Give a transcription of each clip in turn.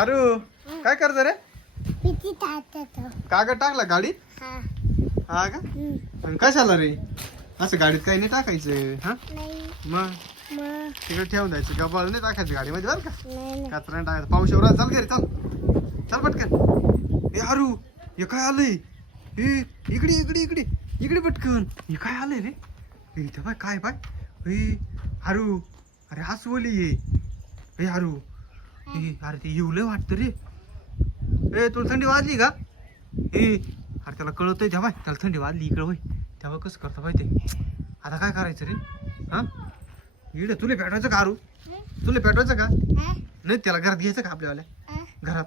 अरू काय करत रे? कागद टाकला गाडीत? हा का? आणि कशाला रे? असं गाडीत काही नाही टाकायचं. हा मग तिकडे ठेवून द्यायचं. गबाळ नाही टाकायचं गाडीमध्ये बरं का? कचरा नाही टाकायचं. पाऊस एवढा चाल घरी चल चल पटकन. ए अरू हे काय आलंय? हे इकडे इकडे इकडे इकडे पटकन. हे काय आलंय रे? इथं बाय काय बाय. हे अरू अरे हसवली ये. हे अरू अरे ते येऊलंय वाटतं रे. ए तुला थंडी वाजली का? अरे त्याला कळतंय तेव्हा त्याला थंडी वाजली इकडं होय. तेव्हा कसं करतं माहिती? आता काय करायचं रे? हा इकडे तुला पेटवायचं का अरू? तुला पेटवायचं का? नाही त्याला घरात घ्यायचं का आपल्यावाल्या? घरात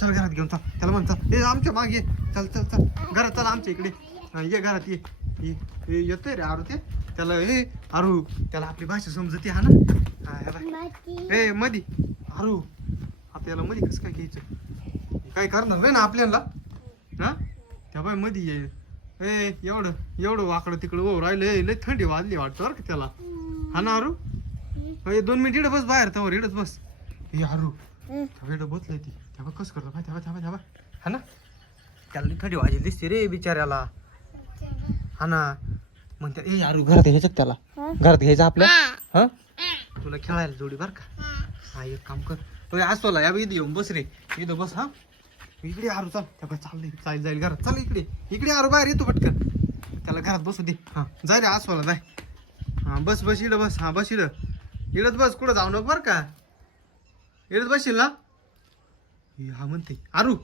चल घरात घेऊन चल. त्याला म्हण चल. ए आमच्या मागे ये. चल चल चल घरात चल आमच्या इकडे. ये घरात ये येतोय रे अरू ते. त्याला हे अरू त्याला आपली भाषा समजते हा ना. ए मधी अरू आपल्याला मध्ये कसं काय घ्यायचं? काय करणार नाही ना आपल्याला? हा त्या बाय मध्ये ये. ए एवढं एवढं वाकडं तिकडं हो राहिलं. लय थंडी वाजली वाटतं बरं का त्याला. हा ना अरू? 2 मिनिट इकडं बस बाहेर तवर इकडंच बस. हे अरू इकडं बसलंय ती तेव्हा कसं करतो बाय तेव्हा तेव्हा तेव्हा हा ना. त्याला थंडी वाजली दिसते रे बिचाऱ्याला. हा ना मग त्या ए अरू घरात घ्यायचं त्याला. घरात घ्यायचं आपल्या. हा तुला खेळायला जोडी बरं का? हा एक काम कर असोला या इथे येऊन बस रे. इथं बस. हा इकडे आरू चल. त्या चाललंय चालेल जाईल घरात. चल इकडे इकडे आरू बाहेर येतो पटकन. त्याला घरात बसू दे. हा जाय रे आसवाला जाय. हा बस बस इकडं बस. हा बस इकडंच बस. कुठं जाऊ नको बरं का? इकडंच बसशील ना? हा म्हणते आरू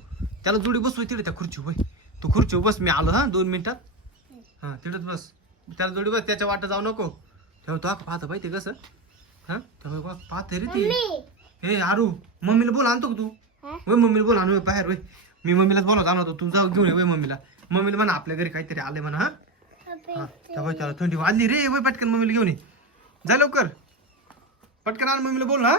त्याला जोडी बसू तिकडे त्या खुर्ची होय. तू खुर्ची बस मी आलो. हा 2 मिनिटात. हा तिकडंच बस. त्याला जोडी बस. त्याच्या वाटत जाऊ नको. तेव्हा तो पाहतं पाहिजे कसं. हा तेव्हा पाहते रे ती. हे आरू मम्मीला बोल आणतो का तू? वय मम्मीला बोल आणू बाहेर वय. मी मम्मीलाच बोलवत आणतो. तू जाऊ घेऊन ये वय मम्मीला. मम्मीला म्हणा आपल्या घरी काहीतरी आलंय म्हणा. हा तेव्हा त्याला थंडी वाजली रे. वय पटकन मम्मीला घेऊन ये. जा लवकर पटकन आण मम्मीला बोल. हा